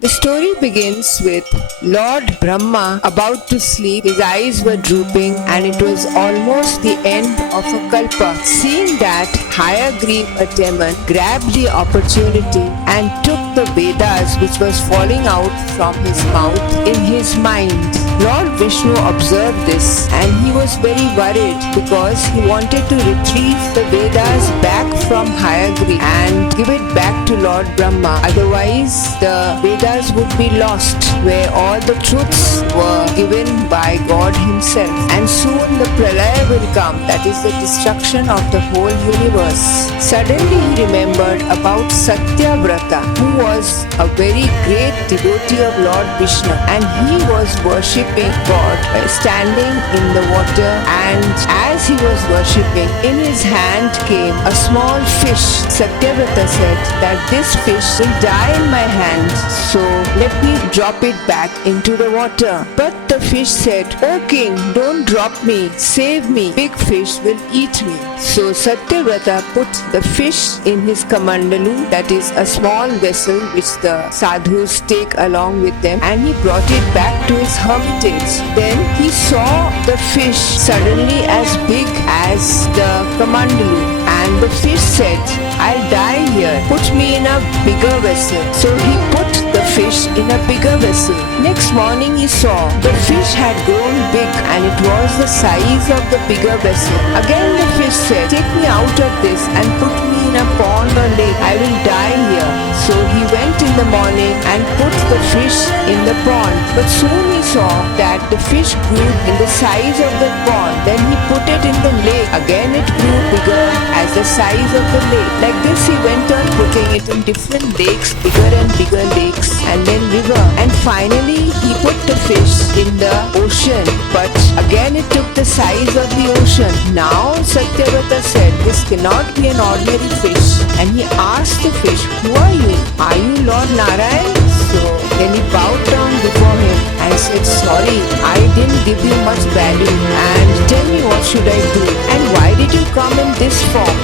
The story begins with Lord Brahma about to sleep. His eyes were drooping and it was almost the end of a kalpa. Seeing that, Hayagriva, a demon, grabbed the opportunity and took the Vedas which was falling out from his mouth in his mind. Lord Vishnu observed this and he was very worried because he wanted to retrieve the Vedas back from Hayagriva and give it back to Lord Brahma. Otherwise, the Vedas would be lost, where all the truths were given by God himself. And soon the pralaya will come, that is the destruction of the whole universe. Suddenly he remembered about Satyavrata, who was a very great devotee of Lord Vishnu, and he was worshipping God by standing in the water, and as he was worshipping, in his hand came a small fish. Satyavrata said that this fish will die in my hand, so let me drop it back into the water. But the fish said, "O king, don't drop me, save me, big fish will eat me." So Satyavrata put the fish in his kamandalu, that is a small vessel which the sadhus take along with them, and he brought it back to his hermitage. Then he saw the fish suddenly as big as the kamandalu, and the fish said, "I'll die here, put me in a bigger vessel." So he put the fish in a bigger vessel. Next morning he saw the fish had grown big and it was the size of the bigger vessel. Again the fish said, "Take me out of this and put me in a pond or lake. I will die here." So he went in the morning and put the fish in the pond. But soon he saw that the fish grew in the size of the pond. Then he put it in the lake. Again it grew bigger as the size of the lake. Like this he went on putting it in different lakes, bigger and bigger lakes, and then river. And finally he put the fish in the ocean. But again it took the size of the ocean. Now Satyavrata said, "This cannot be an ordinary fish." And he asked the fish, "Who are you? Are you Lord Narayan?" So then he bowed down before him and said, "Sorry, I didn't give you much value, and tell me what should I do, and why did you come in this form?"